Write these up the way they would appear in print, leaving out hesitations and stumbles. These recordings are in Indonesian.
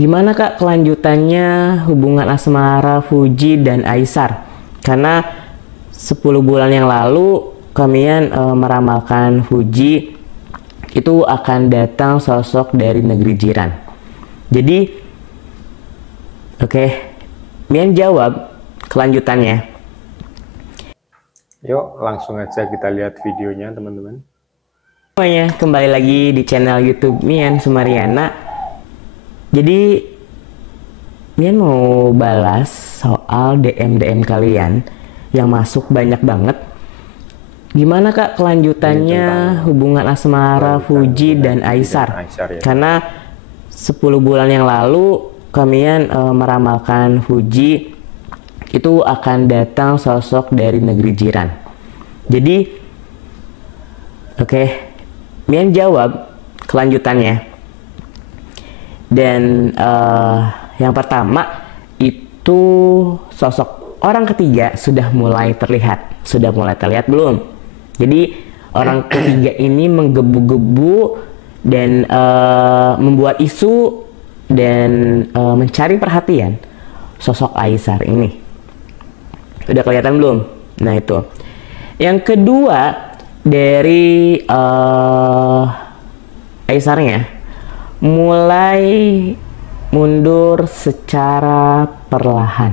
Gimana Kak kelanjutannya hubungan asmara Fuji dan Aisar? Karena 10 bulan yang lalu kalian meramalkan Fuji itu akan datang sosok dari negeri jiran. Jadi, oke, Mian jawab kelanjutannya. Yuk langsung aja kita lihat videonya teman-teman. Semuanya kembali lagi di channel YouTube Mian Sumariana. Jadi Mian mau balas soal DM kalian yang masuk banyak banget. Gimana Kak kelanjutannya hubungan asmara Fuji dan Aisar? Ya. Karena 10 bulan yang lalu kalian meramalkan Fuji itu akan datang sosok dari negeri jiran. Jadi, oke, Mian jawab kelanjutannya. Dan yang pertama itu sosok orang ketiga sudah mulai terlihat. Sudah mulai terlihat belum? Jadi orang ketiga ini menggebu-gebu dan membuat isu dan mencari perhatian sosok Aisar ini. Udah kelihatan belum? Nah itu. Yang kedua dari Aisarnya mulai mundur secara perlahan.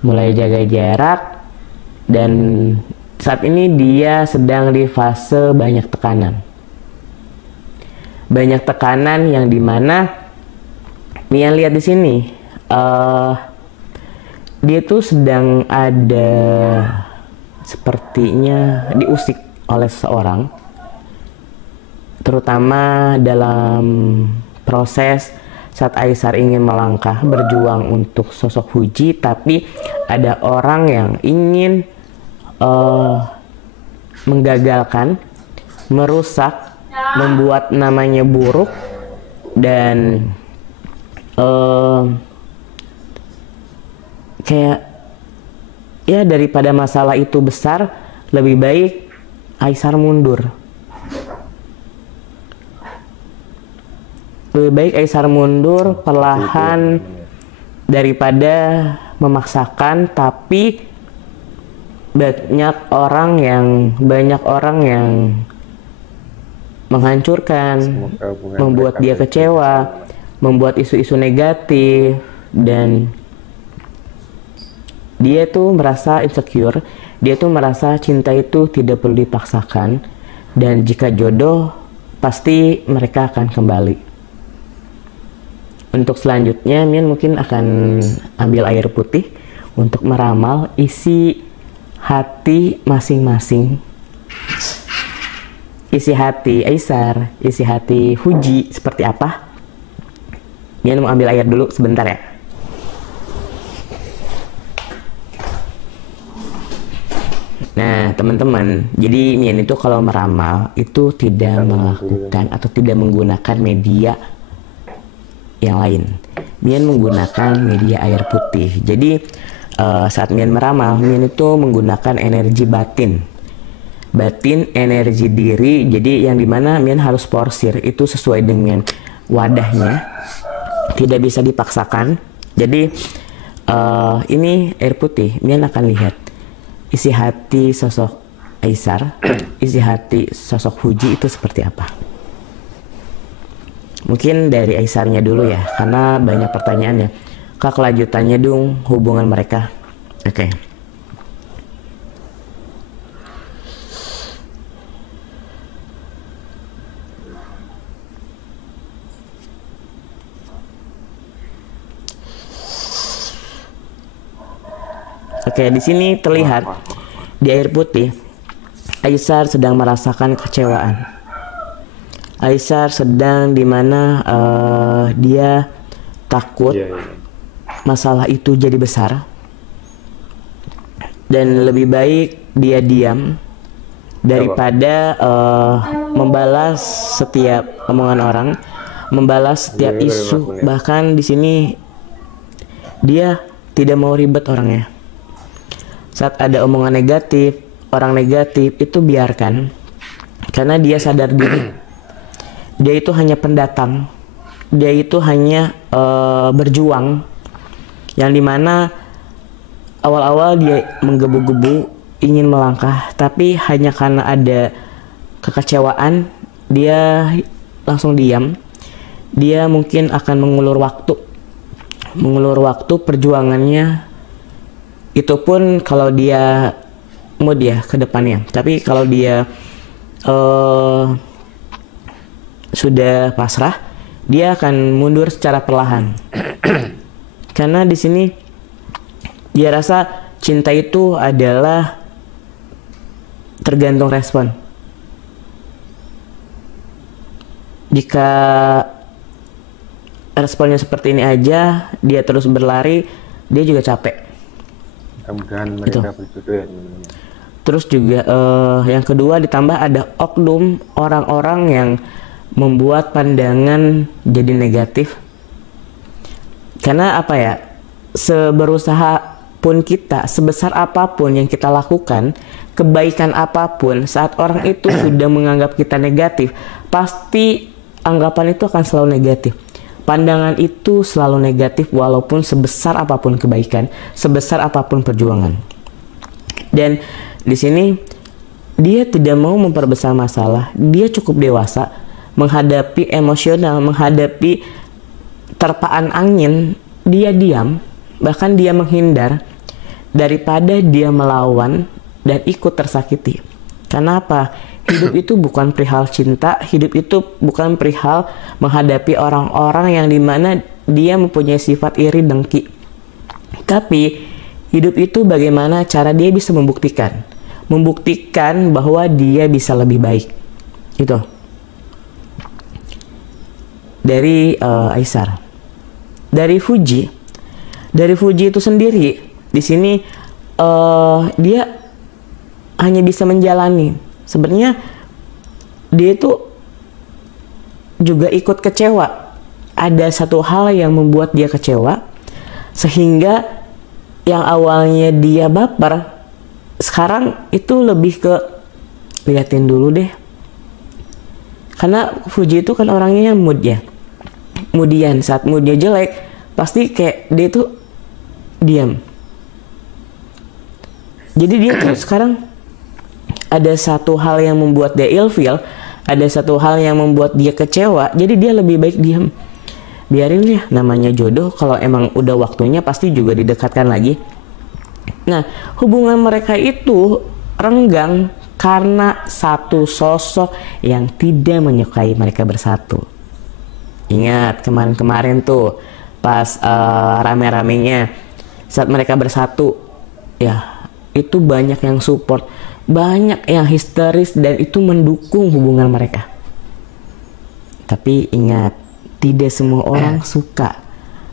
Mulai jaga jarak dan saat ini dia sedang di fase banyak tekanan. Banyak tekanan yang dimana Mian lihat di sini dia tuh sedang ada sepertinya diusik oleh seseorang, terutama dalam proses saat Aisar ingin melangkah berjuang untuk sosok Fuji, tapi ada orang yang ingin menggagalkan, merusak, membuat namanya buruk, dan kayak ya daripada masalah itu besar, lebih baik Aisar mundur. Lebih baik Aisar mundur perlahan daripada memaksakan, tapi banyak orang yang menghancurkan, membuat dia kecewa, membuat isu-isu negatif, dan dia tuh merasa insecure, dia tuh merasa cinta itu tidak perlu dipaksakan, dan jika jodoh pasti mereka akan kembali. Untuk selanjutnya Mian mungkin akan ambil air putih untuk meramal isi hati masing-masing. Isi hati Aisar, isi hati Fuji seperti apa? Mian mau ambil air dulu sebentar ya. Nah teman-teman, jadi Mian itu kalau meramal itu tidak melakukan atau tidak menggunakan media yang lain. Mian menggunakan media air putih. Jadi saat Mian meramal, Mian itu menggunakan energi batin, energi diri. Jadi yang dimana Mian harus porsir itu sesuai dengan wadahnya, tidak bisa dipaksakan. Jadi ini air putih, Mian akan lihat isi hati sosok Aisar, isi hati sosok Fuji itu seperti apa. Mungkin dari Aisarnya dulu ya, karena banyak pertanyaannya. Kak kelanjutannya dong hubungan mereka. Oke. Oke, di sini terlihat di air putih Aisar sedang merasakan kecewaan. Aisar sedang dimana dia takut masalah itu jadi besar, dan lebih baik dia diam daripada membalas setiap omongan orang, membalas setiap isu. Bahkan di sini dia tidak mau ribet orangnya. Saat ada omongan negatif, orang negatif itu biarkan, karena dia sadar diri dia itu hanya pendatang, dia itu hanya berjuang, yang dimana awal-awal dia menggebu-gebu ingin melangkah, tapi hanya karena ada kekecewaan dia langsung diam. Dia mungkin akan mengulur waktu perjuangannya, itu pun kalau dia mood ya ke depannya. Tapi kalau dia sudah pasrah, dia akan mundur secara perlahan. Karena di sini dia rasa cinta itu adalah tergantung respon. Jika responnya seperti ini aja, dia terus berlari, dia juga capek. Mudah-mudahan mereka berjodoh ya teman-teman. Terus juga yang kedua, ditambah ada oknum orang-orang yang membuat pandangan jadi negatif. Karena apa ya, seberusaha pun kita, sebesar apapun yang kita lakukan, kebaikan apapun, saat orang itu sudah menganggap kita negatif, pasti anggapan itu akan selalu negatif. Pandangan itu selalu negatif walaupun sebesar apapun kebaikan, sebesar apapun perjuangan. Dan di sini dia tidak mau memperbesar masalah. Dia cukup dewasa menghadapi emosional, menghadapi terpaan angin. Dia diam, bahkan dia menghindar daripada dia melawan dan ikut tersakiti. Kenapa? Hidup itu bukan perihal cinta, hidup itu bukan perihal menghadapi orang-orang yang dimana dia mempunyai sifat iri dengki. Tapi hidup itu bagaimana cara dia bisa membuktikan bahwa dia bisa lebih baik. Itu dari Aisar. Dari Fuji itu sendiri di sini dia hanya bisa menjalani. Sebenarnya dia itu juga ikut kecewa. Ada satu hal yang membuat dia kecewa, sehingga yang awalnya dia baper, sekarang itu lebih ke liatin dulu deh. Karena Fuji itu kan orangnya mood ya. Kemudian saat moodnya jelek, pasti kayak dia itu diam. Jadi dia tuh sekarang ada satu hal yang membuat dia ilfeel, ada satu hal yang membuat dia kecewa, jadi dia lebih baik diam. Biarin ya, namanya jodoh, kalau emang udah waktunya pasti juga didekatkan lagi. Nah, hubungan mereka itu renggang karena satu sosok yang tidak menyukai mereka bersatu. Ingat kemarin-kemarin tuh pas rame-ramenya saat mereka bersatu, ya itu banyak yang support, banyak yang histeris, dan itu mendukung hubungan mereka. Tapi ingat, tidak semua orang suka.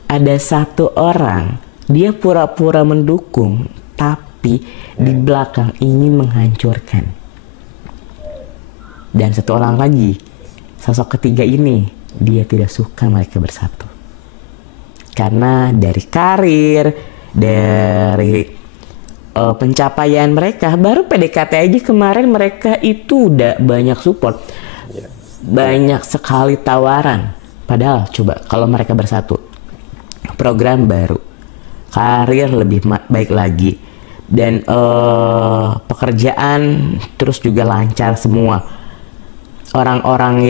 Ada satu orang, dia pura-pura mendukung, tapi di belakang ingin menghancurkan. Dan satu orang lagi, sosok ketiga ini, dia tidak suka mereka bersatu. Karena dari karir, dari pencapaian mereka, baru PDKT aja kemarin mereka itu udah banyak support, banyak sekali tawaran. Padahal coba kalau mereka bersatu, program baru, karir lebih baik lagi, dan pekerjaan terus juga lancar semua. Orang-orang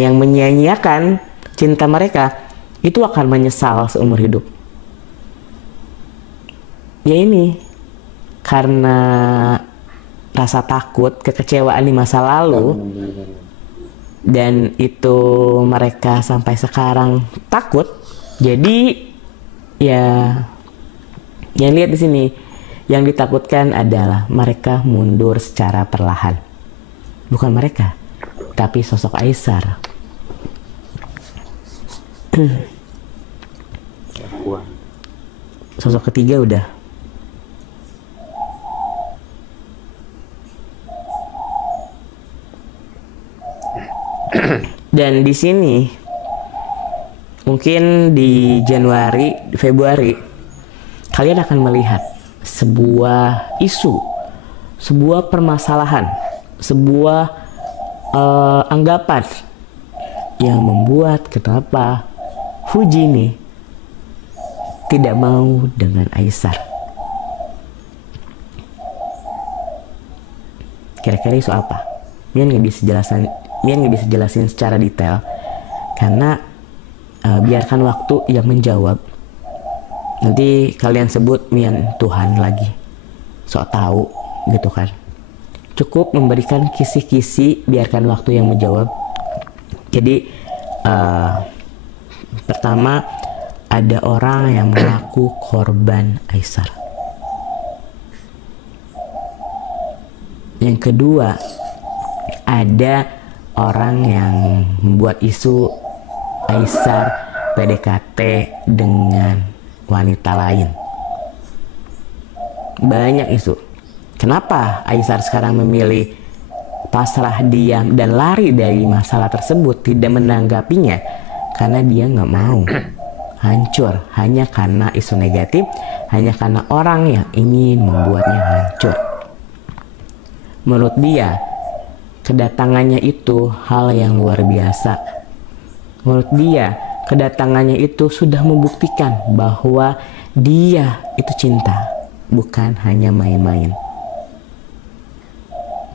yang menyia-nyiakan cinta mereka itu akan menyesal seumur hidup. Ya ini karena rasa takut, kekecewaan di masa lalu, dan itu mereka sampai sekarang takut. Jadi ya yang lihat di sini, yang ditakutkan adalah mereka mundur secara perlahan. Bukan mereka, tapi sosok Aisar. Sosok ketiga udah. Dan di sini mungkin di Januari, Februari, kalian akan melihat sebuah isu, sebuah permasalahan, sebuah anggapan yang membuat kenapa Fuji nih tidak mau dengan Aisar? Kira-kira isu apa? Mian nggak bisa jelasin secara detail karena biarkan waktu yang menjawab. Nanti kalian sebut Mian Tuhan lagi, sok tahu gitu kan. Cukup memberikan kisi-kisi, biarkan waktu yang menjawab. Jadi pertama, ada orang yang mengaku korban Aisar. Yang kedua, ada orang yang membuat isu Aisar PDKT dengan wanita lain. Banyak isu. Kenapa Aisar sekarang memilih pasrah, diam, dan lari dari masalah tersebut, tidak menanggapinya? Karena dia nggak mau hancur hanya karena isu negatif, hanya karena orang yang ingin membuatnya hancur. Menurut dia, kedatangannya itu hal yang luar biasa. Menurut dia, kedatangannya itu sudah membuktikan bahwa dia itu cinta, bukan hanya main-main.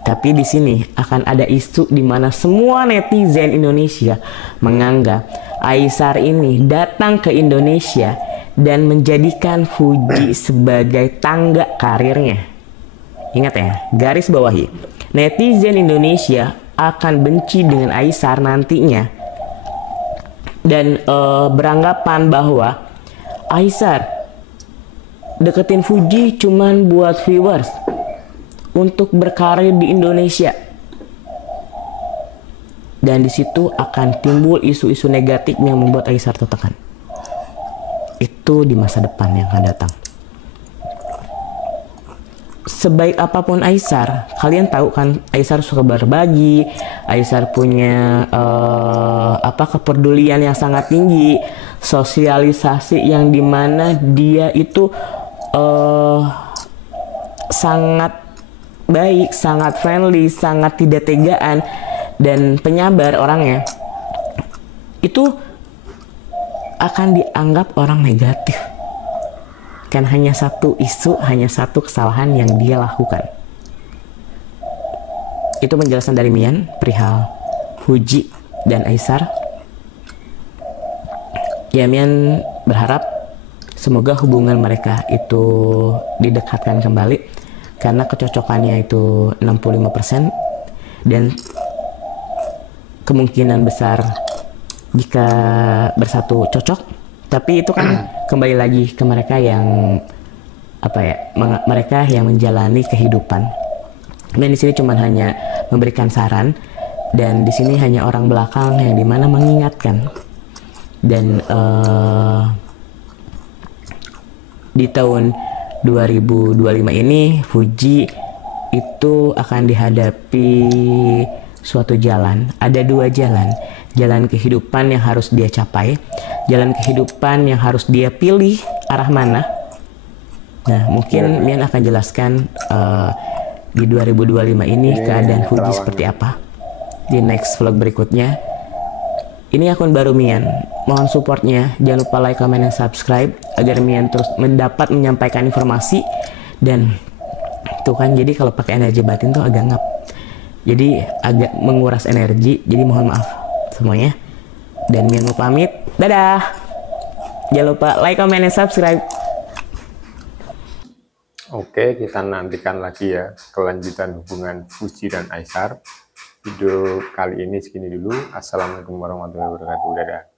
Tapi di sini akan ada isu di mana semua netizen Indonesia menganggap Aisar ini datang ke Indonesia dan menjadikan Fuji sebagai tangga karirnya. Ingat ya, garis bawahi. Netizen Indonesia akan benci dengan Aisar nantinya dan beranggapan bahwa Aisar deketin Fuji cuman buat viewers, untuk berkarir di Indonesia. Dan di situ akan timbul isu-isu negatif yang membuat Aisar tertekan. Itu di masa depan yang akan datang. Sebaik apapun Aisar, kalian tahu kan Aisar suka berbagi, Aisar punya kepedulian yang sangat tinggi, sosialisasi yang dimana dia itu sangat baik, sangat friendly, sangat tidak tegaan, dan penyabar orangnya. Itu akan dianggap orang negatif. Kan hanya satu isu, hanya satu kesalahan yang dia lakukan. Itu penjelasan dari Mian perihal Fuji dan Aisar. Ya, Mian berharap semoga hubungan mereka itu didekatkan kembali, karena kecocokannya itu 65% dan kemungkinan besar jika bersatu cocok. Tapi itu kan kembali lagi ke mereka yang mereka yang menjalani kehidupan. Dan di sini cuma hanya memberikan saran, dan di sini hanya orang belakang yang dimana mengingatkan. Dan di tahun 2025 ini Fuji itu akan dihadapi suatu jalan. Ada dua jalan. Jalan kehidupan yang harus dia capai, jalan kehidupan yang harus dia pilih arah mana. Nah, mungkin Mian akan jelaskan di 2025 ini keadaan Fuji seperti apa di next vlog berikutnya. Ini akun baru Mian, mohon supportnya. Jangan lupa like, comment, dan subscribe agar Mian terus dapat menyampaikan informasi. Dan tuh kan, jadi kalau pakai energi batin tuh agak ngap, jadi agak menguras energi. Jadi mohon maaf semuanya. Dan Mian mau pamit, dadah. Jangan lupa like, comment, dan subscribe. Oke, kita nantikan lagi ya kelanjutan hubungan Fuji dan Aisar. Video kali ini segini dulu. Assalamualaikum warahmatullahi wabarakatuh. Dadah.